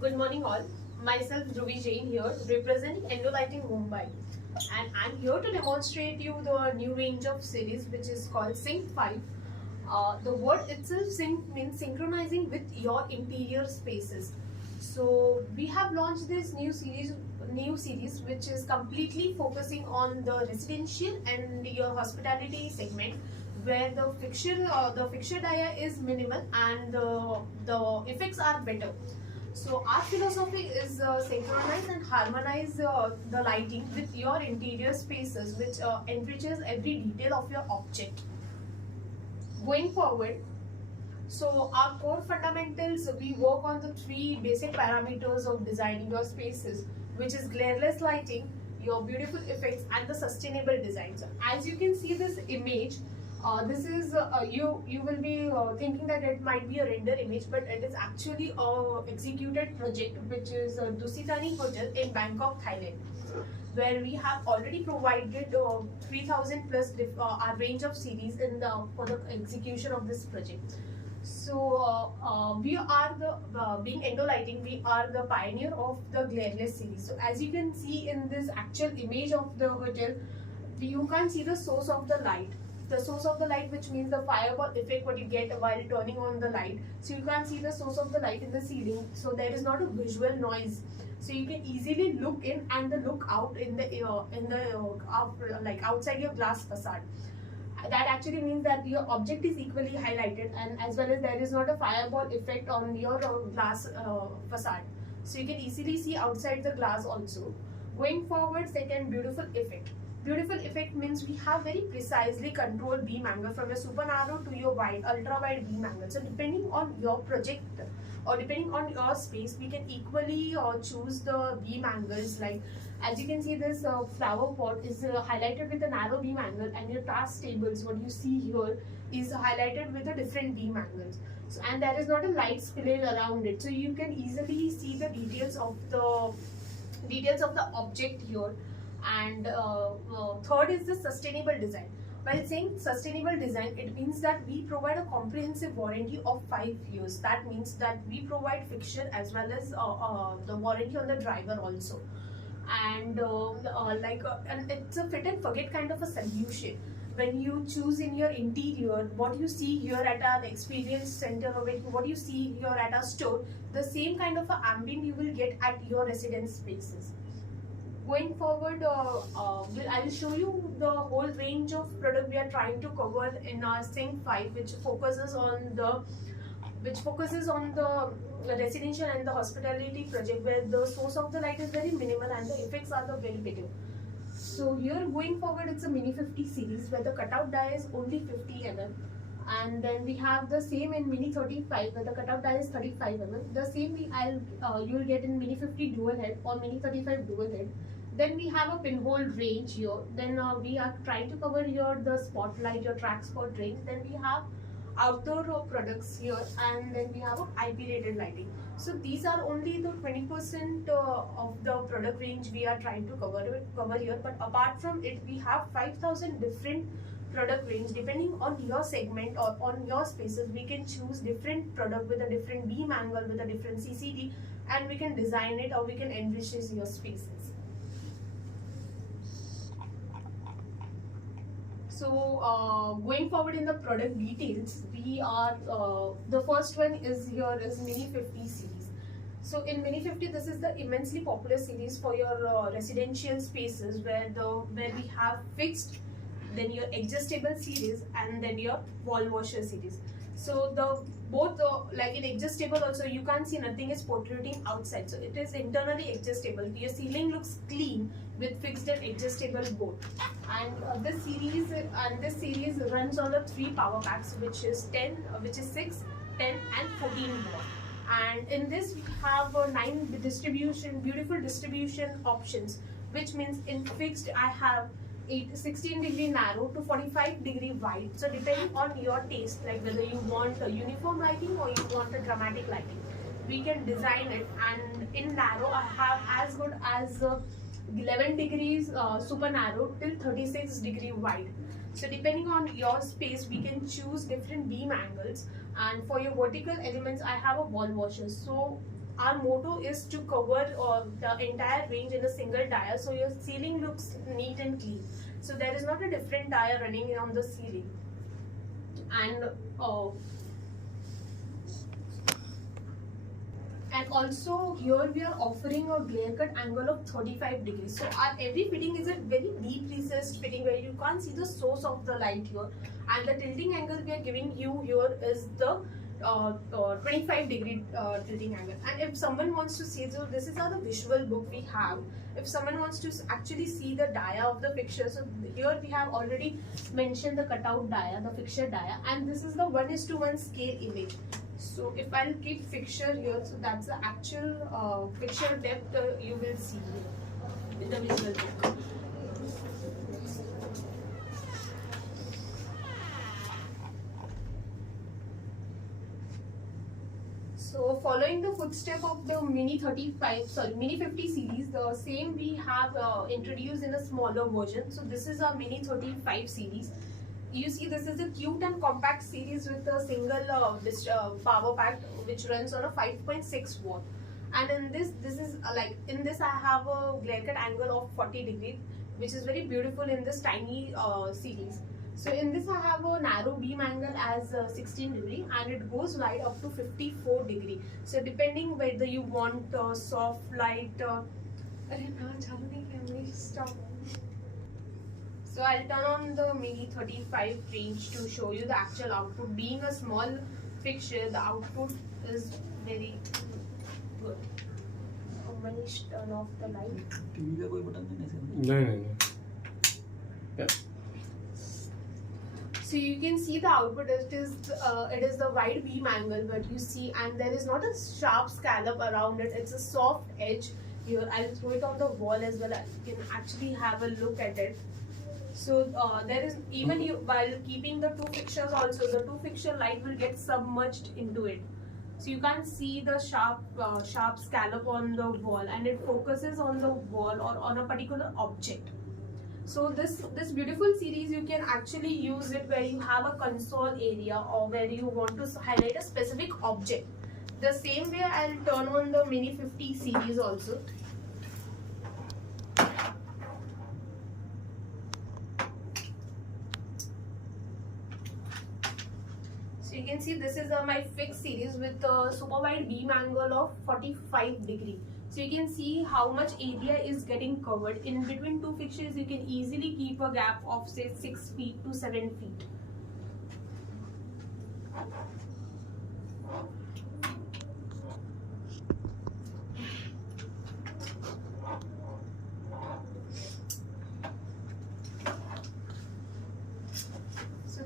Good morning all. Myself Dhruvi Jain here, representing Endolighting Mumbai, and I'm here to demonstrate you the new range of series which is called Sync 5. The word itself sync means synchronizing with your interior spaces. So we have launched this new series which is completely focusing on the residential and your hospitality segment, where the fixture dia is minimal and the effects are better. So our philosophy is synchronize and harmonize the lighting with your interior spaces, which enriches every detail of your object. Going forward, so our core fundamentals, we work on the three basic parameters of designing your spaces, which is glareless lighting, your beautiful effects, and the sustainable design. So as you can see this image, this is you will be thinking that it might be a render image, but it is actually a executed project which is Dusitani Hotel in Bangkok, Thailand, where we have already provided 3000 plus our range of series in the for the execution of this project. So we are being Endolighting, we are the pioneer of the glareless series. So as you can see in this actual image of the hotel, you can't see the source of the light. The source of the light, which means the fireball effect what you get while turning on the light. So you can't see the source of the light in the ceiling. So there is not a visual noise. So you can easily look in and the look out in the like outside your glass facade. That actually means that your object is equally highlighted, and as well as there is not a fireball effect on your glass facade. So you can easily see outside the glass also. Going forward, second, beautiful effect. Beautiful effect means we have very precisely controlled beam angle from your super narrow to your wide, ultra wide beam angle. So depending on your project or depending on your space, we can equally choose the beam angles. Like as you can see, this flower pot is highlighted with a narrow beam angle, and your task tables, what you see here, is highlighted with a different beam angles. So, and there is not a light spillage around it, so you can easily see the details of the object here. And third is the sustainable design. While saying sustainable design, it means that we provide a comprehensive warranty of 5 years. That means that we provide fixture as well as the warranty on the driver also. And and it's a fit and forget kind of a solution. When you choose in your interior, what you see here at our experience center, or what you see here at our store, the same kind of a ambient you will get at your residence spaces. Going forward, I will show you the whole range of product we are trying to cover in our Sync 5, which focuses on the residential and the hospitality project, where the source of the light is very minimal and the effects are the very bigger. So here, going forward, it's a Mini 50 series where the cutout die is only 50 mm, and then we have the same in Mini 35 where the cutout die is 35 mm. The same you will get in Mini 50 dual head or Mini 35 dual head. Then we have a pinhole range here. Then we are trying to cover here the spotlight, your track spot range. Then we have outdoor products here, and then we have a IP rated lighting. So these are only the 20% of the product range we are trying to cover here. But apart from it, we have 5,000 different product range. Depending on your segment or on your spaces, we can choose different product with a different beam angle, with a different CCD, and we can design it or we can enrich your spaces. So going forward in the product details, we are the first one is here is Mini 50 series. So in Mini 50, this is the immensely popular series for your residential spaces, where we have fixed, then your adjustable series, and then your wall washer series. So the both like in adjustable also, you can't see nothing is protruding outside, so it is internally adjustable. Your ceiling looks clean with fixed and adjustable both. And this series runs on the 3 power packs, which is 6, 10 and 14 watt. And in this we have 9 beautiful distribution options, which means in fixed I have 16 degree narrow to 45 degree wide. So depending on your taste, like whether you want a uniform lighting or you want a dramatic lighting, we can design it. And in narrow I have as good as 11 degrees super narrow till 36 degree wide. So depending on your space, we can choose different beam angles. And for your vertical elements, I have a wall washer. So our motto is to cover the entire range in a single tire, so your ceiling looks neat and clean. So there is not a different tire running on the ceiling. And also here we are offering a glare cut angle of 35 degrees. So our every fitting is a very deep recessed fitting where you can't see the source of the light here, and the tilting angle we are giving you here is the 25-degree tilting angle. And if someone wants to see, so this is how the visual book we have. If someone wants to actually see the dia of the fixture, so here we have already mentioned the cutout dia, the fixture dia, and this is the 1:1 scale image. So if I'll keep fixture here, so that's the actual fixture depth you will see here in the visual book. So following the footstep of the Mini 50 series, the same we have introduced in a smaller version. So this is our Mini 35 series. You see, this is a cute and compact series with a single power pack which runs on a 5.6 watt. And in this is in this I have a glare cut angle of 40 degrees, which is very beautiful in this tiny series. So in this I have a narrow beam angle as 16 degree, and it goes wide up to 54 degree. So depending whether you want soft light. Stop. So I'll turn on the Mini 35 range to show you the actual output. Being a small fixture, the output is very good. Manish, turn off the light. TV का कोई button नहीं है? नहीं. Yeah. So you can see the output. It is the wide beam angle, but you see, and there is not a sharp scallop around it. It's a soft edge here. I'll throw it on the wall as well. You can actually have a look at it. So there is even while keeping the two fixtures also, the two fixture light will get submerged into it. So you can't see the sharp scallop on the wall, and it focuses on the wall or on a particular object. So this beautiful series, you can actually use it where you have a console area or where you want to highlight a specific object. The same way I'll turn on the Mini 50 series also. So you can see this is my fixed series with a super wide beam angle of 45 degree. So you can see how much area is getting covered. In between two fixtures, you can easily keep a gap of say 6 feet to 7 feet.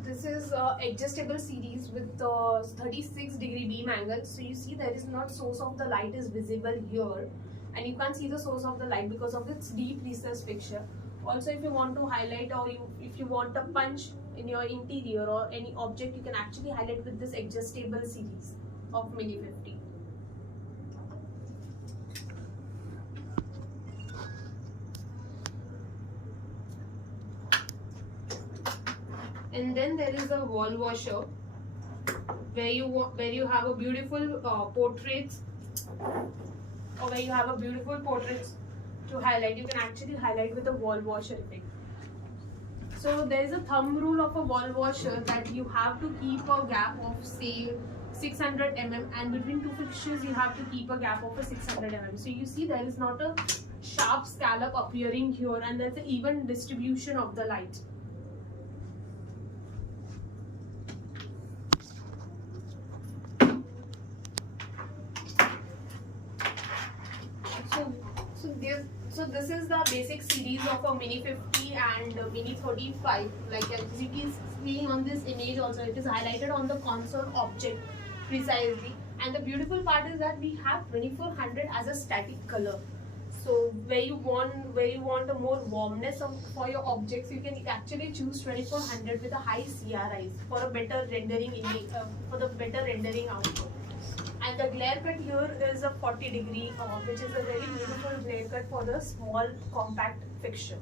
This is adjustable series with 36-degree beam angle. So you see there is not source of the light is visible here, and you can't see the source of the light because of its deep recessed fixture. Also, if you want to highlight or if you want a punch in your interior or any object, you can actually highlight with this adjustable series of Mini 50. And then there is a wall washer where you have a beautiful portraits, or where you have a beautiful portraits to highlight. You can actually highlight with a wall washer effect. So there is a thumb rule of a wall washer that you have to keep a gap of say 600 mm, and between two fixtures you have to keep a gap of a 600 mm. So you see there is not a sharp scallop appearing here, and there's an even distribution of the light. So this is the basic series of a Mini 50 and Mini 35. Like as you can see on this image also, it is highlighted on the console object precisely. And the beautiful part is that we have 2400 as a static color. So where you want a more warmness for your objects, you can actually choose 2400 with a high CRIs for a better rendering image, for the better rendering output. And the glare cut here is a 40 degree, which is a very beautiful glare cut for the small compact fixture.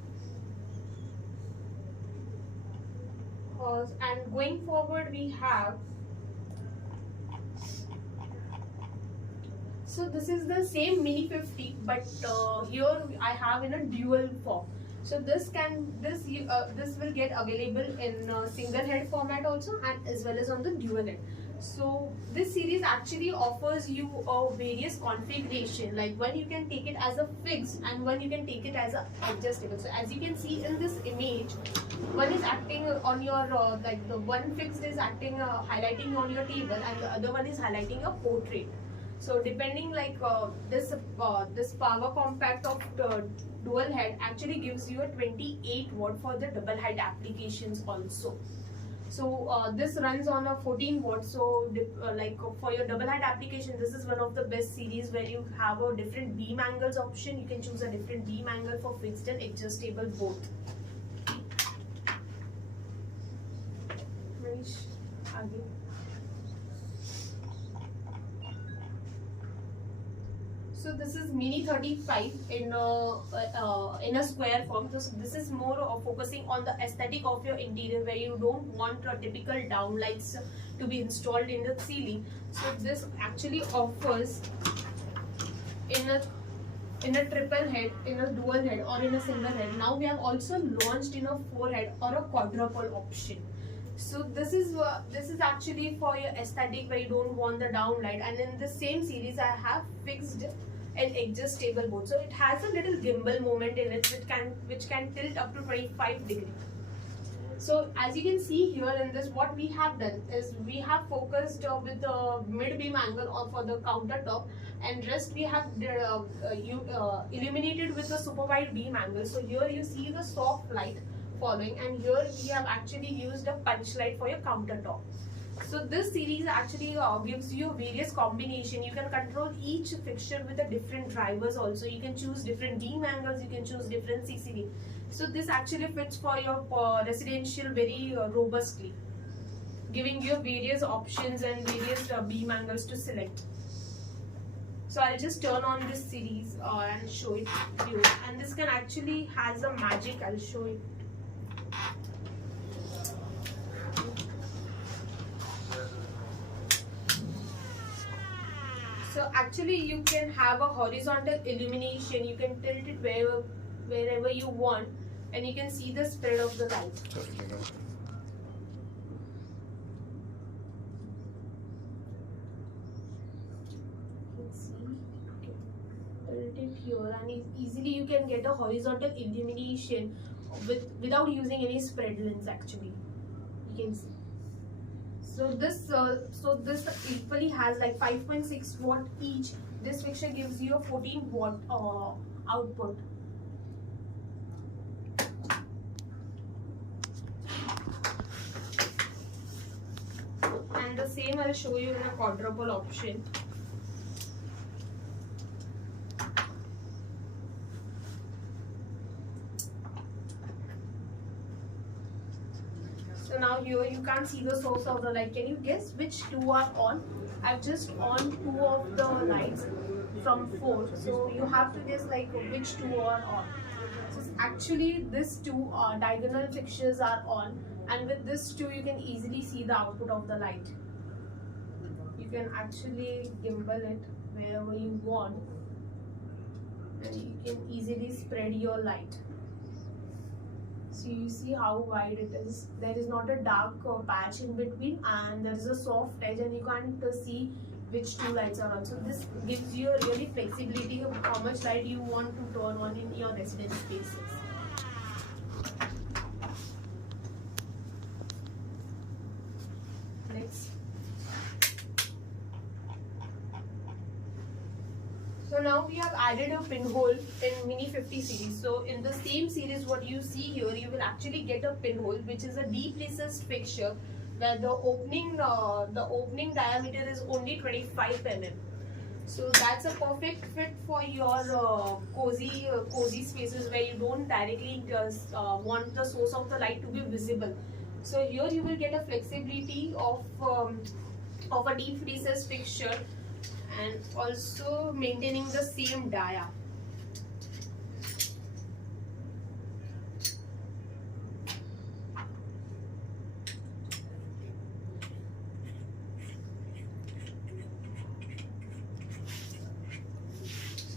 And going forward, we have So this is the same Mini 50, but here I have in a dual form. So this will get available in single head format also, and as well as on the dual head. So this series actually offers you a various configuration, like one you can take it as a fixed and one you can take it as a adjustable. So as you can see in this image, one is acting on your like the one fixed is acting highlighting on your table, and the other one is highlighting a portrait. So depending like this power compact of dual head actually gives you a 28 watt for the double head applications also. So this runs on a 14 watt. So like for your double head application, this is one of the best series where you have a different beam angles option. You can choose a different beam angle for fixed and adjustable both. Manish, आगे. So this is Mini 35 in a square form. So this is more focusing on the aesthetic of your interior, where you don't want typical downlights to be installed in the ceiling. So this actually offers in a triple head, in a dual head, or in a single head. Now we have also launched in a 4 head or a quadruple option. So this is actually for your aesthetic, where you don't want the downlight. And in the same series I have fixed and adjustable both. So it has a little gimbal moment in it, which can tilt up to 25 degrees. So as you can see here in this, what we have done is we have focused with the mid beam angle or for the countertop, and rest we have illuminated with the super wide beam angle. So here you see the soft light following, and here we have actually used a punch light for your countertop. So this series actually gives you various combination. You can control each fixture with a different drivers also. You can choose different beam angles, you can choose different CCD. So this actually fits for your residential very robustly, giving you various options and various beam angles to select. So I'll just turn on this series and show it to you. And this can actually has a magic. I'll show it. So actually you can have a horizontal illumination. You can tilt it wherever you want, and you can see the spread of the light. Tilt it here, and easily you can get a horizontal illumination without using any spread lens. Actually, you can see. So this equally has like 5.6 watt each. This fixture gives you a 14 watt output. And the same I'll show you in a quadruple option. So now here you can't see the source of the light. Can you guess which two are on? I've just on 2 of the lights from 4. So you have to guess like which 2 are on. So actually these 2 diagonal fixtures are on, and with this 2 you can easily see the output of the light. You can actually gimbal it wherever you want, and you can easily spread your light. So you see how wide it is. There is not a dark patch in between, and there is a soft edge, and you can't see which 2 lights are on. So this gives you a really flexibility of how much light you want to turn on in your residence spaces. Next. So now we have added a pinhole in Mini 50 series. So in the same series, what you see here, you will actually get a pinhole, which is a deep recessed fixture, where the opening diameter is only 25 mm. So that's a perfect fit for your cozy spaces, where you don't directly want the source of the light to be visible. So here you will get a flexibility of a deep recessed fixture, and also maintaining the same dia.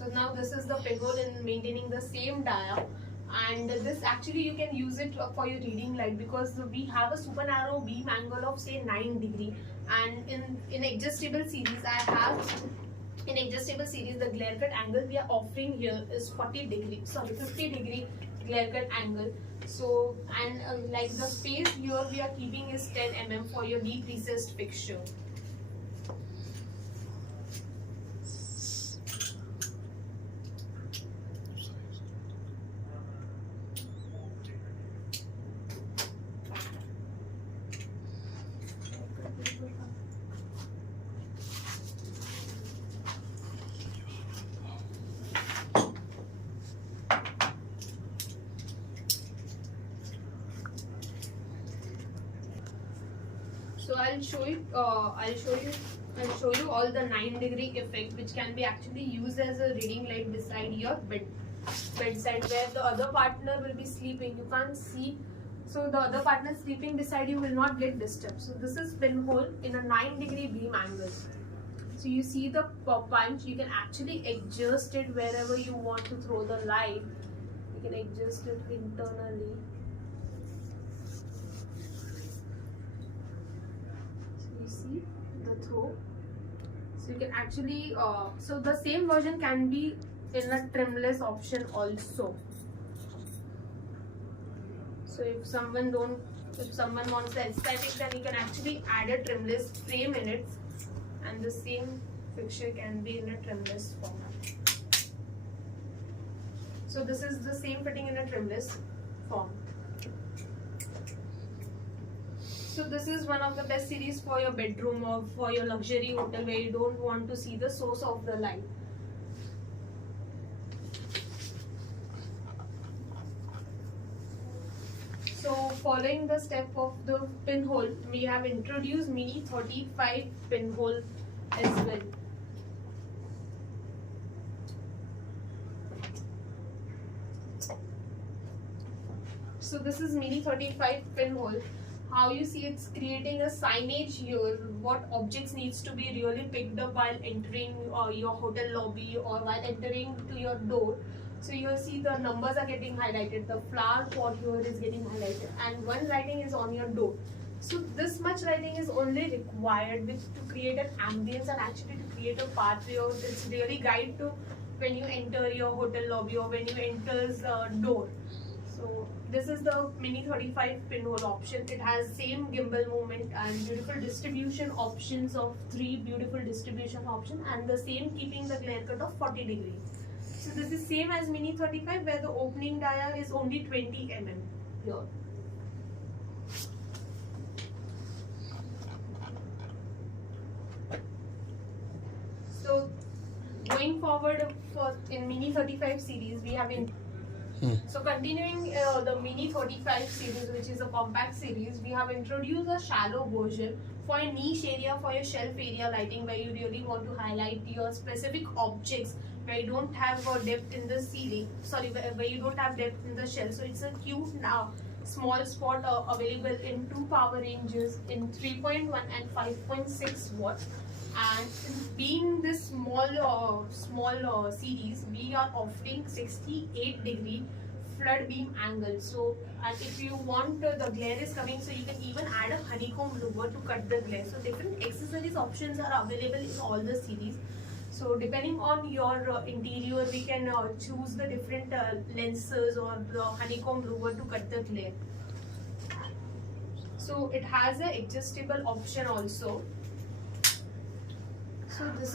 So now this is the pinhole in maintaining the same dia, and this actually you can use it for your reading light, because we have a super narrow beam angle of say 9 degree, and in adjustable series the glare cut angle we are offering here is 50 degree glare cut angle. So, and like the space here we are keeping is 10 mm for your deep recessed fixture. So I'll show you all the 9 degree effect, which can be actually used as a reading light beside your bedside, where the other partner will be sleeping. You can't see, so the other partner sleeping beside you will not get disturbed. So this is pinhole in a 9 degree beam angle. So you see the punch, you can actually adjust it wherever you want to throw the light. You can adjust it internally. See the throw, so you can actually so the same version can be in a trimless option also. So if someone wants the aesthetic, then you can actually add a trimless frame in it, and the same fixture can be in a trimless format. So this is the same fitting in a trimless form. So this is one of the best series for your bedroom or for your luxury hotel where you don't want to see the source of the light. So following the step of the pinhole, we have introduced Mini 35 pinhole as well. So this is Mini 35 pinhole. How you see it's creating a signage here, what objects needs to be really picked up while entering your hotel lobby or while entering to your door. So you'll see the numbers are getting highlighted, the flower pot here is getting highlighted, and one writing is on your door. So this much writing is only required to create an ambience and actually to create a pathway, or it's really guide to when you enter your hotel lobby or when you enter the door. So this is the Mini 35 pinhole option. It has same gimbal movement and beautiful distribution options of 3 beautiful distribution option, and the same keeping the glare cut of 40 degrees. So this is same as Mini 35, where the opening dia is only 20 mm here. So going forward in Mini 35 series, we have so continuing the Mini 35 series, which is a compact series, we have introduced a shallow version for a niche area, for your shelf area lighting, where you really want to highlight your specific objects, where you don't have depth in the ceiling, where you don't have depth in the shelf. So it's a cute small spot available in 2 power ranges in 3.1 and 5.6 watts. And being this small series, we are offering 68 degree flood beam angle. So, and if you want the glare is coming, so you can even add a honeycomb louver to cut the glare. So different accessories options are available in all the series. So depending on your interior, we can choose the different lenses or the honeycomb louver to cut the glare. So it has an adjustable option also. So this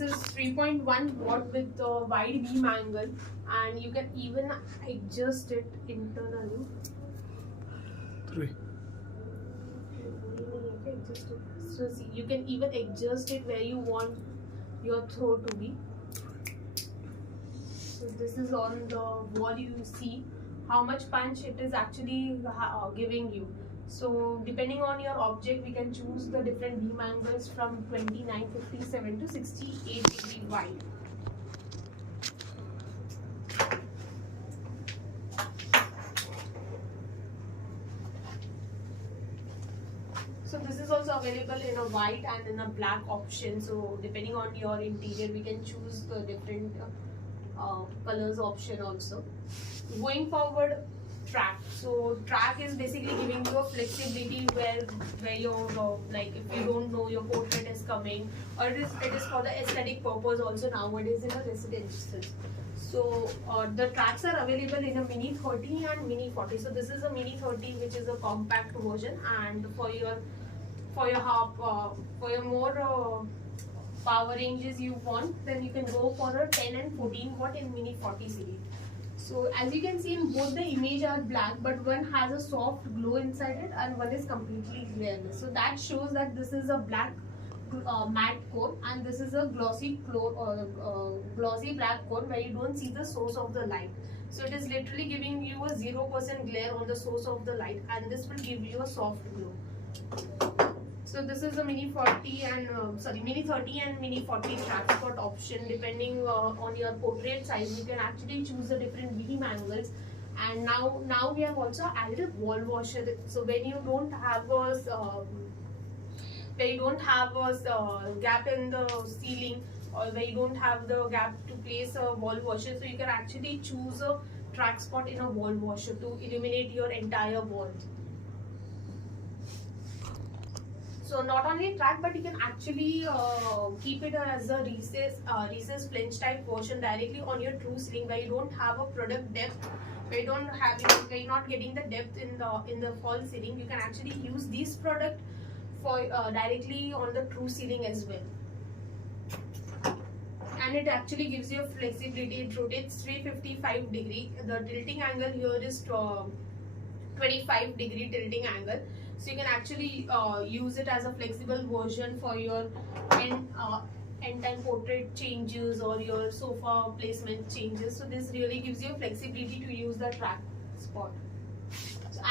is 3.1 watt with wide beam angle, and you can even adjust it internally. 3. So see, you can even adjust it where you want your throw to be. So this is on the wall. You see how much punch it is actually giving you. So depending on your object, we can choose the different beam angles from 2957 to 68 degree wide. So this is also available in a white and in a black option. So depending on your interior, we can choose the different colors option also. Going forward, track. So track is basically giving you a flexibility where your like if you don't know your portrait is coming, or it is for the aesthetic purpose also nowadays in a residential. So the tracks are available in a Mini 30 and Mini 40. So this is a Mini 30, which is a compact version, and for your more power ranges you want, then you can go for a 10 and 14 watt in Mini 40 series. So as you can see, in both the image are black, but one has a soft glow inside it and one is completely clearless. So that shows that this is a black matte core and this is a glossy black core where you don't see the source of the light. So it is literally giving you a 0% glare on the source of the light, and this will give you a soft glow. So this is the Mini 40 and Mini 30 and Mini 40 track spot option. Depending on your portrait size, you can actually choose the different beam angles. And now we have also added a wall washer. So when you don't have a gap in the ceiling, or where you don't have the gap to place a wall washer, so you can actually choose a track spot in a wall washer to illuminate your entire wall. So not only track, but you can actually keep it as a recessed flange type version directly on your true ceiling, where you don't have a product depth, where you're not getting the depth in the false ceiling. You can actually use this product for directly on the true ceiling as well. And it actually gives you flexibility. It rotates 355 degree. The tilting angle here is 25 degree tilting angle. So you can actually use it as a flexible version for your end time portrait changes or your sofa placement changes. So this really gives you flexibility to use the track spot.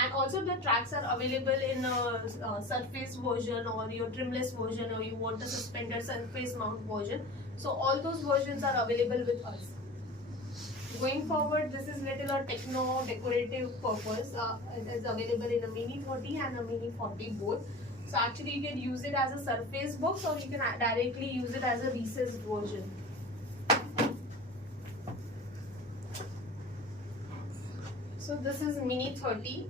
And also the tracks are available in a surface version or your trimless version, or you want a suspended surface mount version. So all those versions are available with us. Going forward, this is little a techno decorative purpose. It is available in a Mini 30 and a Mini 40 both. So actually you can use it as a surface box, or you can directly use it as a recessed version. So this is Mini 30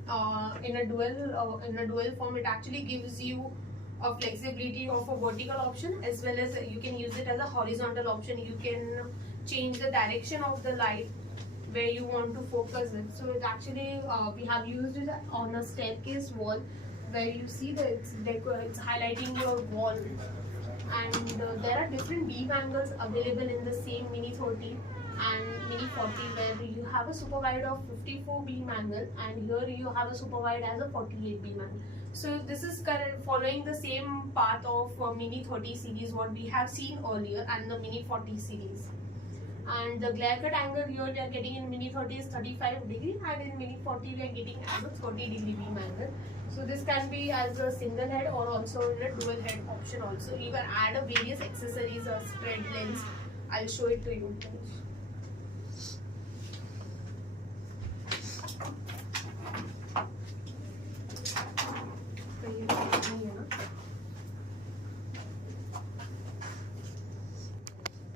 in a dual form. It actually gives you a flexibility of a vertical option, as well as you can use it as a horizontal option. You can change the direction of the light where you want to focus it. So it actually we have used it on a staircase wall, where you see that it's highlighting your wall. And there are different beam angles available in the same Mini 30 and Mini 40, where you have a super wide of 54 beam angle, and here you have a super wide as a 48 beam angle. So this is following the same path of Mini 30 series what we have seen earlier and the Mini 40 series. And the glare cut angle here we are getting in Mini 30 is 35 degree, and in Mini 40 we are getting as a 30 degree beam angle. So this can be as a single head or also in a dual head option also. You can add a various accessories or spread lens. I'll show it to you.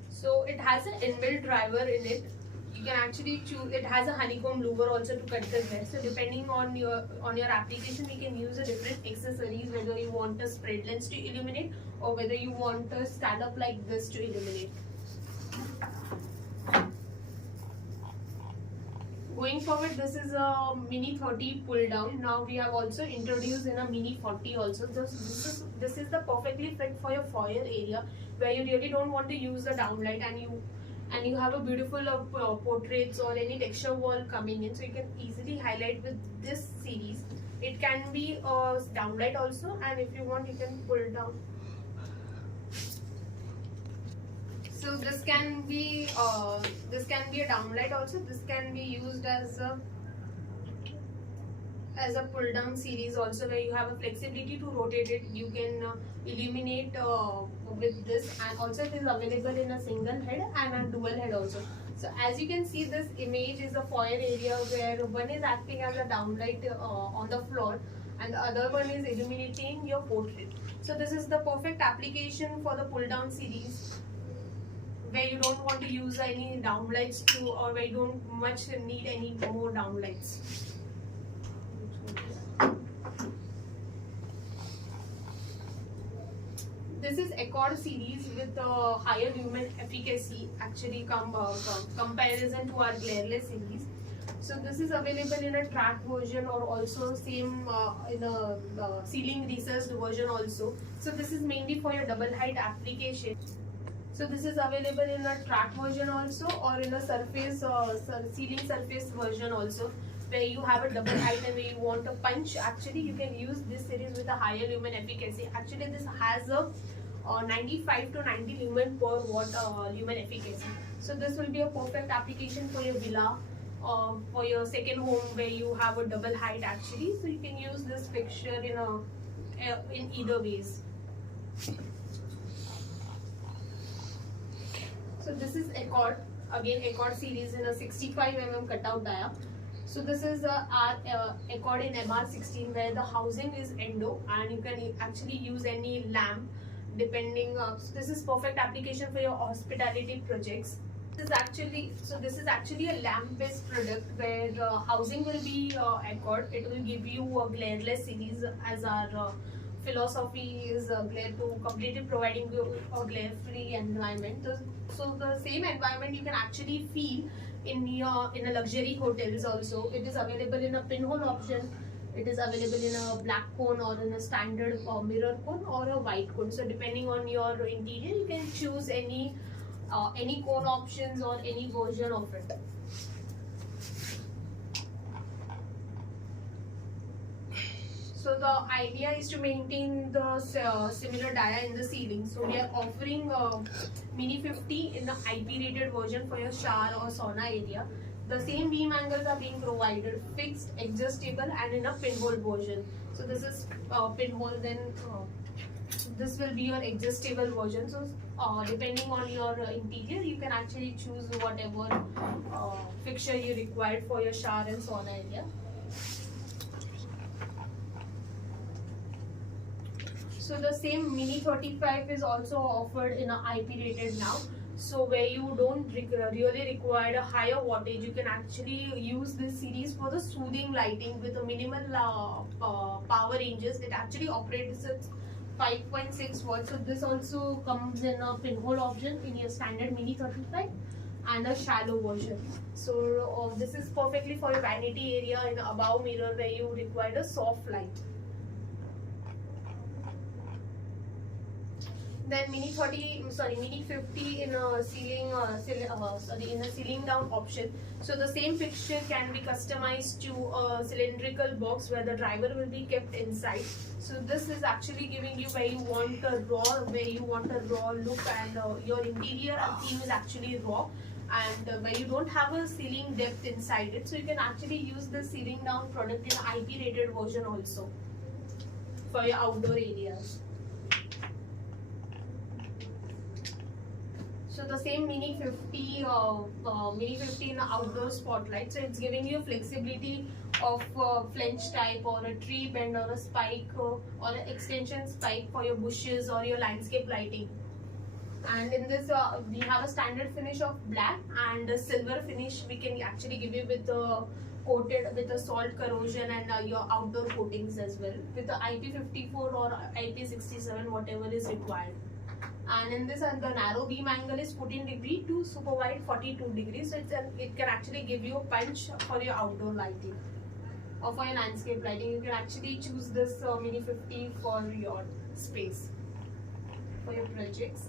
So it has an inbuilt driver in it. You can actually choose. It has a honeycomb louver also to cut the glare. So depending on your application, we can use a different accessories, whether you want a spread lens to illuminate or whether you want a stand up like this to illuminate. Going forward, this is a Mini 30 pull down. Now we have also introduced in a Mini 40 also. This is the perfectly fit for your foyer area, where you really don't want to use the downlight, and you have a beautiful portraits or any texture wall coming in, so you can easily highlight with this series. It can be a downlight also, and if you want, you can pull down. So this can be a downlight also. This can be used as a pull down series also, where you have a flexibility to rotate it. You can illuminate with this, and also it is available in a single head and a dual head also. So as you can see, this image is a foyer area where one is acting as a downlight on the floor, and the other one is illuminating your portrait. So this is the perfect application for the pull down series, where you don't want to use any downlights to, or where you don't much need any more downlights. This is Accord series with higher lumen efficacy, actually comparison to our glareless series. So this is available in a track version, or also same in a ceiling recessed version also. So this is mainly for your double height application. So this is available in a track version also, or in a surface ceiling surface version also, where you have a double height and where you want a punch. Actually, you can use this series with a higher lumen efficacy. Actually, this has a 95 to 90 lumen per watt lumen efficacy. So this will be a perfect application for your villa, for your second home where you have a double height actually. So you can use this fixture in either ways. So this is Accord, again Accord series in a 65 mm cutout dia. So this is our Accord in MR16, where the housing is endo, and you can actually use any lamp depending. So this is perfect application for your hospitality projects. This is actually a lamp based product, where housing will be Accord. It will give you a glareless series, as our philosophy is glare to completely providing you a glare free environment. So the same environment you can actually feel in a luxury hotels also. It is available in a pinhole option. It is available in a black cone, or in a standard mirror cone, or a white cone. So depending on your interior, you can choose any cone options or any version of it. So the idea is to maintain the similar dia in the ceiling. So we are offering Mini 50 in the IP rated version for your shower or sauna area. The same beam angles are being provided, fixed, adjustable, and in a pinhole version. So this is pinhole, then this will be your adjustable version. So depending on your interior, you can actually choose whatever fixture you require for your shower and sauna area. So the same Mini 35 is also offered in a IP rated now. So where you don't really require a higher wattage, you can actually use this series for the soothing lighting with a minimal power ranges. It actually operates at 5.6 watts. So this also comes in a pinhole option in your standard Mini 35 and a shallow version. So this is perfectly for your vanity area in above mirror, where you require a soft light. Then Mini 50 in a ceiling down option. So the same fixture can be customized to a cylindrical box where the driver will be kept inside. So this is actually giving you where you want a raw look, and your interior and theme is actually raw, and where you don't have a ceiling depth inside it. So you can actually use the ceiling down product in IP rated version also for your outdoor areas. So the same Mini 50 in the outdoor spotlight. So it's giving you flexibility of flange type, or a tree bend, or a spike, or an extension spike for your bushes or your landscape lighting. And in this we have a standard finish of black, and a silver finish we can actually give you with coated with a salt corrosion, and your outdoor coatings as well, with the IP54 or IP67, whatever is required. And in this, the narrow beam angle is 14 degree to super wide 42 degrees. So it can actually give you a punch for your outdoor lighting or for your landscape lighting. You can actually choose this Mini 50 for your space, for your projects.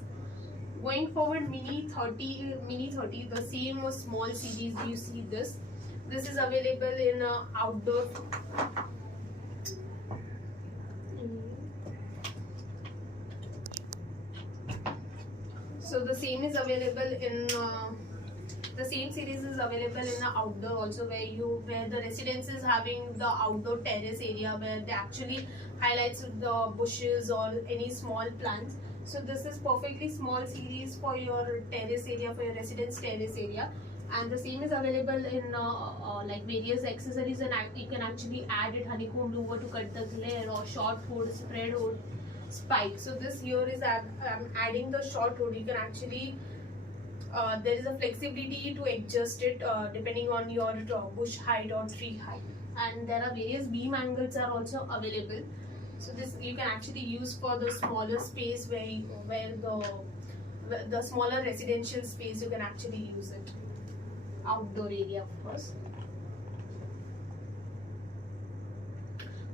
Going forward, Mini 30, the same small series. You see this. This is available in outdoor. So the same is available in the same series is available in the outdoor also, where the residence is having the outdoor terrace area, where they actually highlights the bushes or any small plants. So this is perfectly small series for your terrace area, for your residence terrace area. And the same is available in like various accessories, and you can actually add it honeycomb louver to cut the glare, or short hood, spread hood, spike. So this here is I'm adding the short road. You can actually there is a flexibility to adjust it depending on your bush height or tree height, and there are various beam angles are also available. So this you can actually use for the smaller space where the smaller residential space you can actually use it. Outdoor area, of course.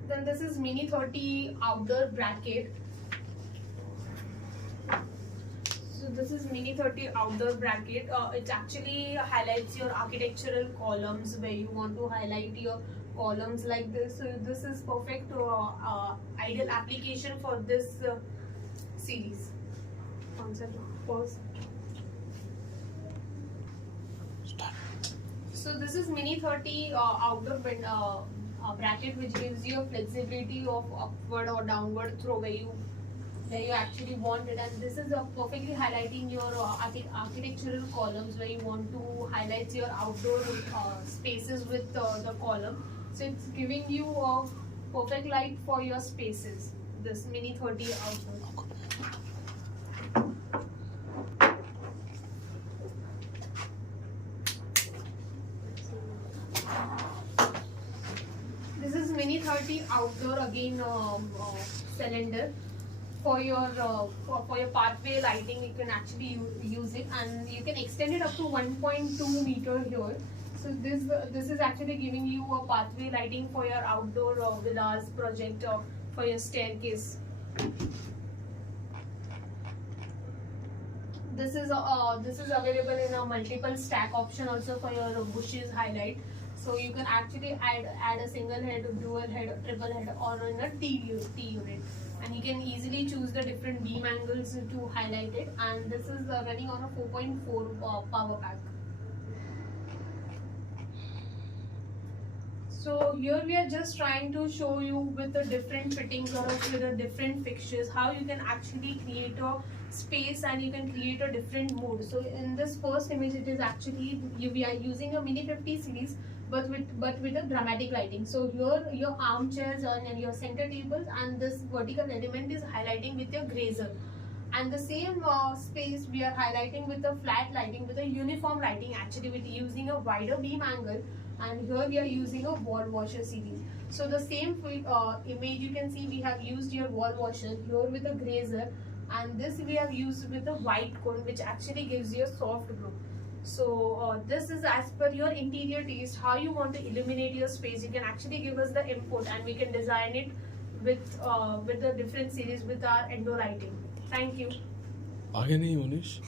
Then this is Mini 30 outdoor bracket. So this is Mini 30 outdoor bracket. It actually highlights your architectural columns where you want to highlight your columns like this. So this is perfect ideal application for this series. Concept first. So this is Mini 30 outdoor bracket, which gives you a flexibility of upward or downward throw where you actually want it, and this is perfectly highlighting your architectural columns where you want to highlight your outdoor spaces with the column. So it's giving you a perfect light for your spaces. This Mini 30 outdoor. This is Mini 30 outdoor again cylinder. For your pathway lighting, you can actually use it, and you can extend it up to 1.2 meter here. So this is actually giving you a pathway lighting for your outdoor villas project or for your staircase. This is available in a multiple stack option also for your bushes highlight. So you can actually add a single head, dual head, triple head, or in a T unit, and you can easily choose the different beam angles to highlight it. And this is running on a 4.4 power pack. So here we are just trying to show you with the different fittings or with the different fixtures how you can actually create a space and you can create a different mood. So in this first image, it is actually we are using a Mini 50 series, but with a dramatic lighting. So here your armchairs and your center tables, and this vertical element is highlighting with your grazer. And the same space we are highlighting with a flat lighting, with a uniform lighting, actually with using a wider beam angle. And here we are using a wall washer series. So the same image you can see we have used your wall washer here with a grazer, and this we have used with a white cone, which actually gives you a soft glow. So this is as per your interior taste, how you want to illuminate your space. You can actually give us the input and we can design it with the different series with our indoor lighting. Thank you. आगे नहीं मनीष